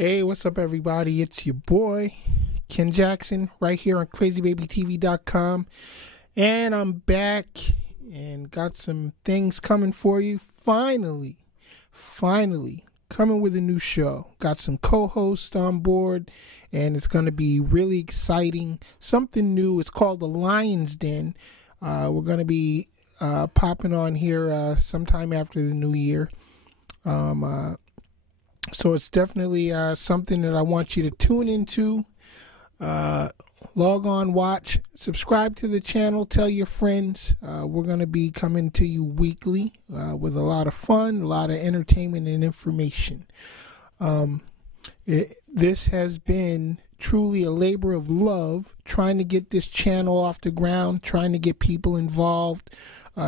Hey, what's up, everybody? It's your boy, Ken Jackson, right here on crazybabytv.com. And I'm back and got some things coming for you. Finally, coming with a new show. Got some co-hosts on board, and it's going to be really exciting. Something new. It's called The Lion's Den. We're going to be popping on here sometime after the new year. So it's definitely something that I want you to tune into. Log on, watch, subscribe to the channel, tell your friends. We're going to be coming to you weekly with a lot of fun, a lot of entertainment and information. This has been truly a labor of love, trying to get this channel off the ground, trying to get people involved,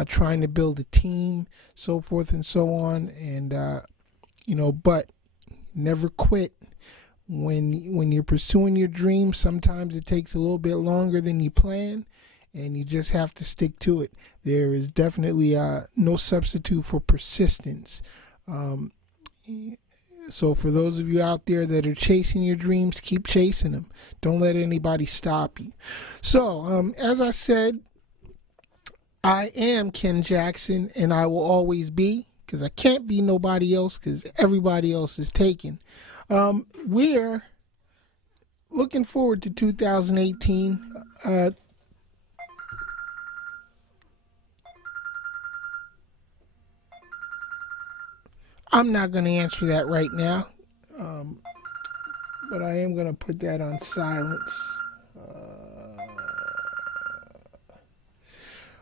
trying to build a team, so forth and so on. And, but never quit. When you're pursuing your dreams, sometimes it takes a little bit longer than you plan, and you just have to stick to it. There is definitely no substitute for persistence. So for those of you out there that are chasing your dreams, keep chasing them. Don't let anybody stop you. So, as I said, I am Ken Jackson, and I will always be, because I can't be nobody else, because everybody else is taken. We're looking forward to 2018. I'm not going to answer that right now, but I am going to put that on silence.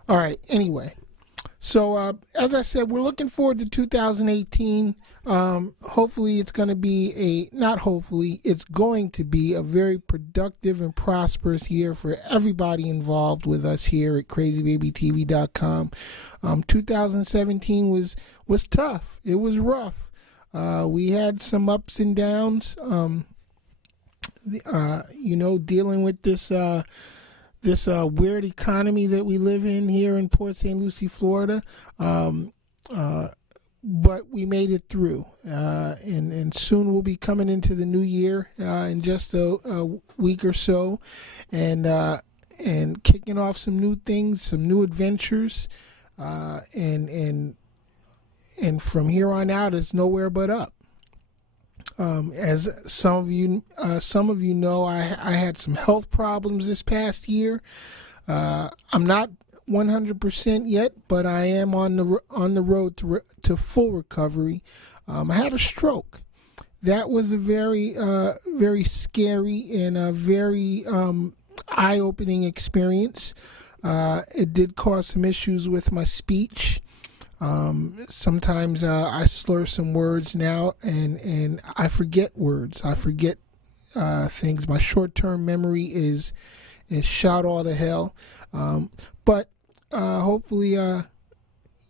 All right, anyway. So, as I said, we're looking forward to 2018. Hopefully it's going to be it's going to be a very productive and prosperous year for everybody involved with us here at crazybabytv.com. 2017 was tough. It was rough. We had some ups and downs, dealing with this weird economy that we live in here in Port St. Lucie, Florida. But we made it through, and soon we'll be coming into the new year in just a week or so, and kicking off some new things, some new adventures, and from here on out, it's nowhere but up. As some of you know, I had some health problems this past year. I'm not 100% yet, but I am on the road to full recovery. I had a stroke. That was a very very scary and a very eye-opening experience. It did cause some issues with my speech. Sometimes I slur some words now, and I forget words. I forget things. My short-term memory is shot all to hell. But hopefully, I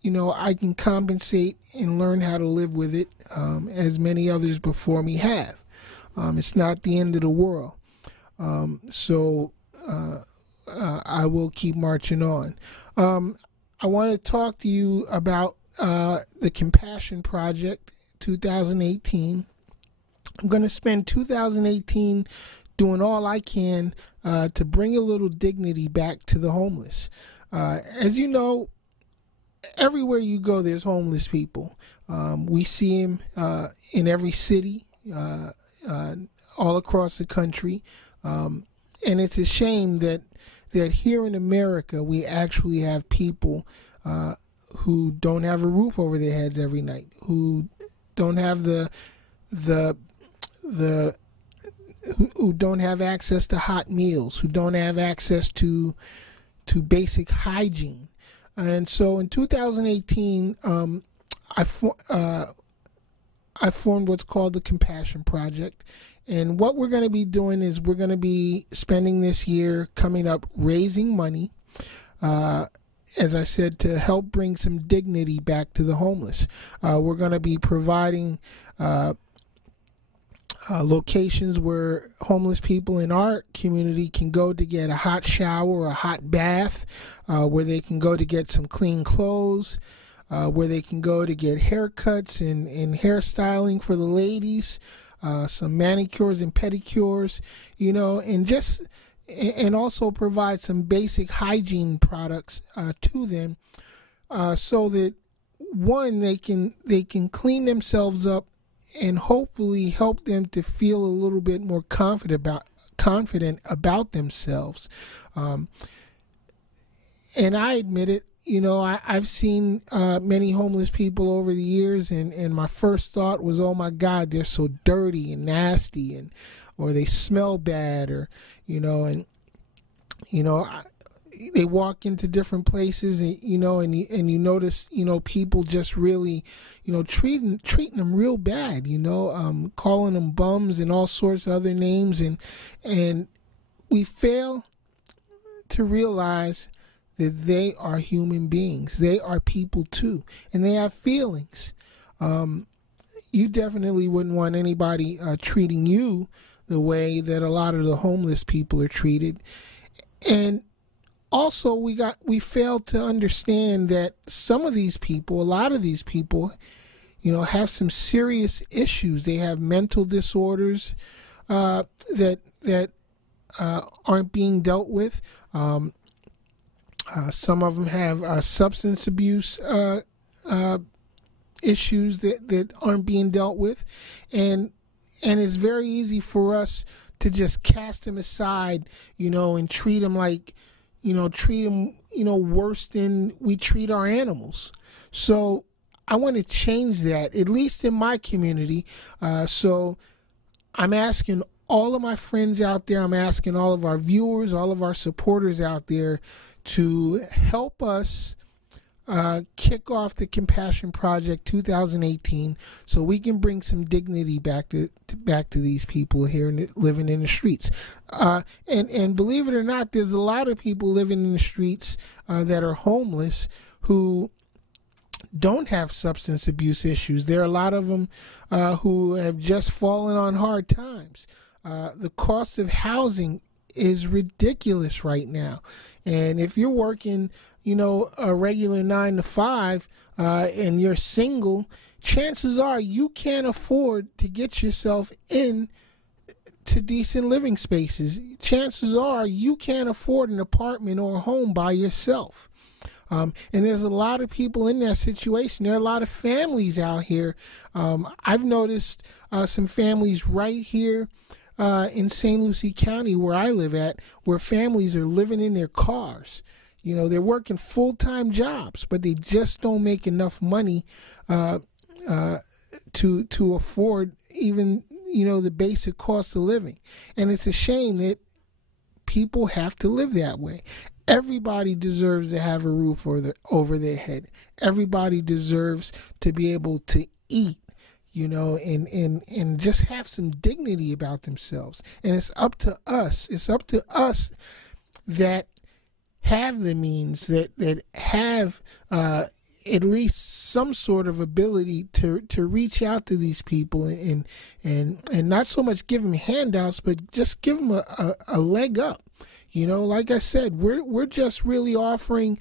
can compensate and learn how to live with it, as many others before me have. It's not the end of the world. So I will keep marching on. I want to talk to you about the Compassion Project 2018. I'm going to spend 2018 doing all I can to bring a little dignity back to the homeless. As you know, everywhere you go, there's homeless people. We see them in every city, all across the country. And it's a shame that here in America we actually have people who don't have a roof over their heads every night, who don't have who don't have access to hot meals, who don't have access to basic hygiene. And so in 2018, I formed what's called the Compassion Project. And what we're going to be doing is we're going to be spending this year coming up raising money, as I said, to help bring some dignity back to the homeless. We're going to be providing locations where homeless people in our community can go to get a hot shower or a hot bath, where they can go to get some clean clothes, where they can go to get haircuts and hairstyling for the ladies. some manicures and pedicures, and also provide some basic hygiene products to them, so that one, they can clean themselves up and hopefully help them to feel a little bit more confident about themselves. And I admit it, I've seen many homeless people over the years, and my first thought was, oh my God, they're so dirty and nasty, or they smell bad, or they walk into different places, and you notice, people just really, treating them real bad, calling them bums and all sorts of other names, and we fail to realize that they are human beings. They are people too, and they have feelings. You definitely wouldn't want anybody treating you the way that a lot of the homeless people are treated. And also, we failed to understand that a lot of these people, have some serious issues. They have mental disorders that aren't being dealt with. Some of them have substance abuse issues that aren't being dealt with, and it's very easy for us to just cast them aside, and treat them like, worse than we treat our animals. So I want to change that, at least in my community. So I'm asking all of my friends out there, I'm asking all of our viewers, all of our supporters out there to help us kick off the Compassion Project 2018, so we can bring some dignity back to these people here living in the streets. And believe it or not, there's a lot of people living in the streets that are homeless who don't have substance abuse issues. There are a lot of them who have just fallen on hard times. The cost of housing is ridiculous right now, and if you're working a regular 9 to 5 and you're single, chances are you can't afford to get yourself in to decent living spaces. Chances are you can't afford an apartment or a home by yourself. And there's a lot of people in that situation. There are a lot of families out here. I've noticed some families right here in St. Lucie County, where I live at, where families are living in their cars. They're working full-time jobs, but they just don't make enough money to afford even, the basic cost of living. And it's a shame that people have to live that way. Everybody deserves to have a roof over their head. Everybody deserves to be able to eat, and just have some dignity about themselves. And it's up to us. It's up to us that have the means, that have at least some sort of ability to reach out to these people and not so much give them handouts, but just give them a leg up. Like I said, we're just really offering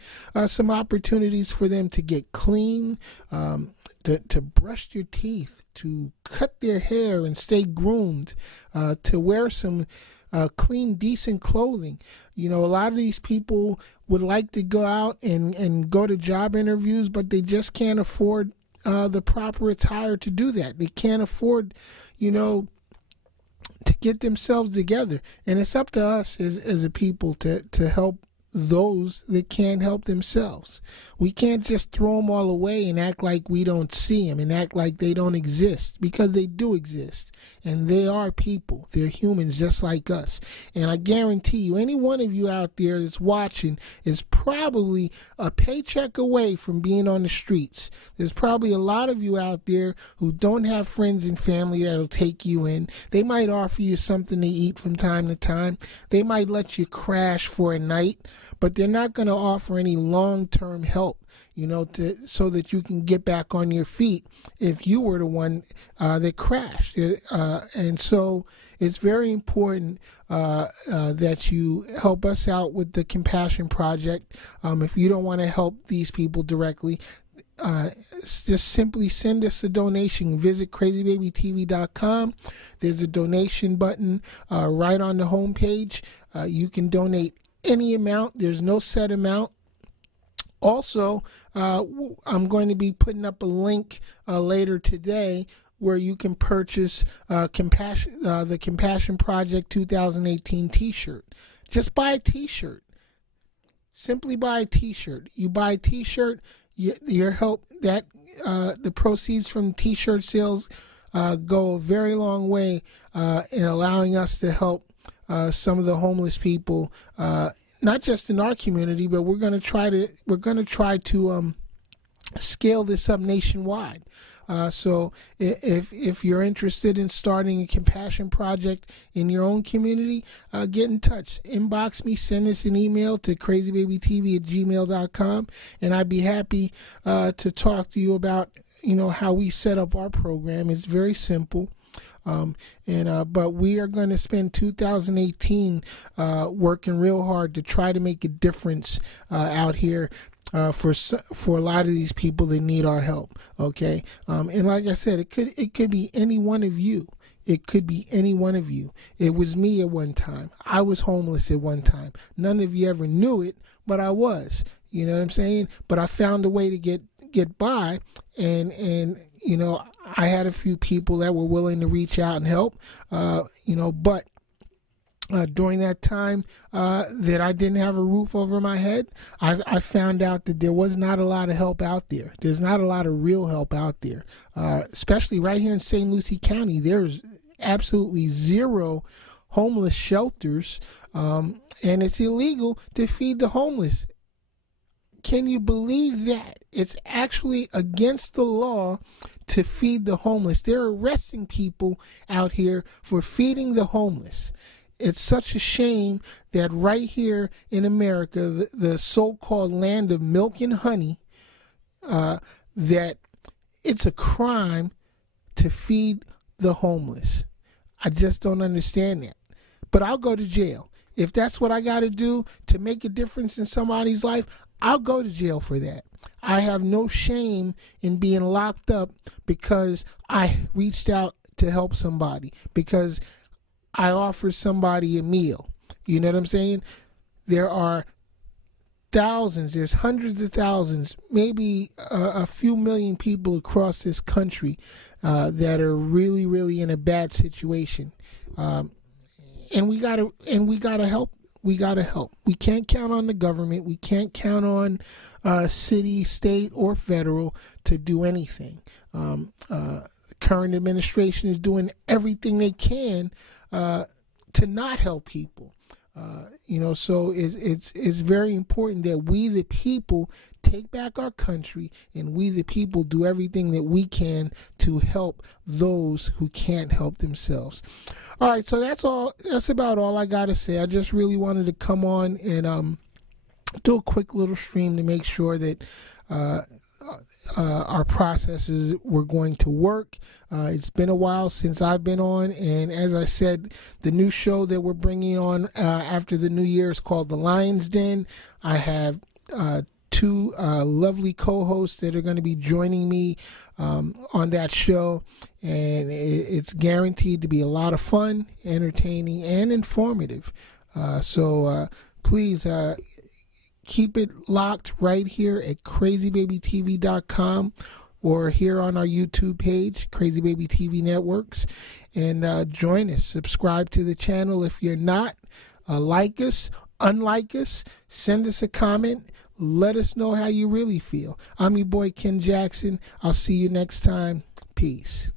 some opportunities for them to get clean, to brush their teeth, to cut their hair and stay groomed, to wear some clean, decent clothing. A lot of these people would like to go out and go to job interviews, but they just can't afford the proper attire to do that. They can't afford, to get themselves together. And it's up to us as a people to help those that can't help themselves. We can't just throw them all away and act like we don't see them and act like they don't exist, because they do exist, and they are people. They're humans just like us. And I guarantee you, any one of you out there that's watching is probably a paycheck away from being on the streets. There's probably a lot of you out there who don't have friends and family that'll take you in. They might offer you something to eat from time to time. They might let you crash for a night, but they're not going to offer any long-term help, so that you can get back on your feet if you were the one that crashed. And so it's very important that you help us out with the Compassion Project. If you don't want to help these people directly, just simply send us a donation. Visit crazybabytv.com. There's a donation button right on the homepage. You can donate any amount. There's no set amount. Also, I'm going to be putting up a link later today where you can purchase the Compassion Project 2018 t-shirt. Just buy a t-shirt. Simply buy a t-shirt. You buy a t-shirt, your help that the proceeds from t-shirt sales go a very long way in allowing us to help some of the homeless people, not just in our community, but we're going to try to scale this up nationwide. So if you're interested in starting a compassion project in your own community, get in touch. Inbox me, send us an email to crazybabytv@gmail.com, and I'd be happy to talk to you about how we set up our program. It's very simple. But we are going to spend 2018 working real hard to try to make a difference out here for a lot of these people that need our help. Okay, and like I said, it could be any one of you. It could be any one of you. It was me at one time. I was homeless at one time. None of you ever knew it, but I was. You know what I'm saying? But I found a way to get by, and I had a few people that were willing to reach out and help, but during that time that I didn't have a roof over my head, I found out that there was not a lot of help out there. There's not a lot of real help out there, especially right here in St. Lucie County. There's absolutely zero homeless shelters, and it's illegal to feed the homeless. Can you believe that? It's actually against the law to feed the homeless. They're arresting people out here for feeding the homeless. It's such a shame that right here in America, the so-called land of milk and honey, that it's a crime to feed the homeless. I just don't understand that. But I'll go to jail. If that's what I got to do to make a difference in somebody's life, I'll go to jail for that. I have no shame in being locked up because I reached out to help somebody, because I offered somebody a meal. You know what I'm saying? There are thousands, there's hundreds of thousands, maybe a few million people across this country that are really, really in a bad situation. And we gotta help. We gotta help. We can't count on the government. We can't count on city, state, or federal to do anything. The current administration is doing everything they can to not help people. So it's very important that we, the people, take back our country, and we, the people, do everything that we can to help those who can't help themselves. All right, so that's about all I got to say. I just really wanted to come on and do a quick little stream to make sure that our processes were going to work. It's been a while since I've been on, and as I said, the new show that we're bringing on after the new year is called The Lion's Den. I have two lovely co-hosts that are going to be joining me on that show, and it's guaranteed to be a lot of fun, entertaining, and informative. So please keep it locked right here at crazybabytv.com or here on our YouTube page, Crazy Baby TV Networks, and join us. Subscribe to the channel if you're not. Like us, unlike us, send us a comment. Let us know how you really feel. I'm your boy, Ken Jackson. I'll see you next time. Peace.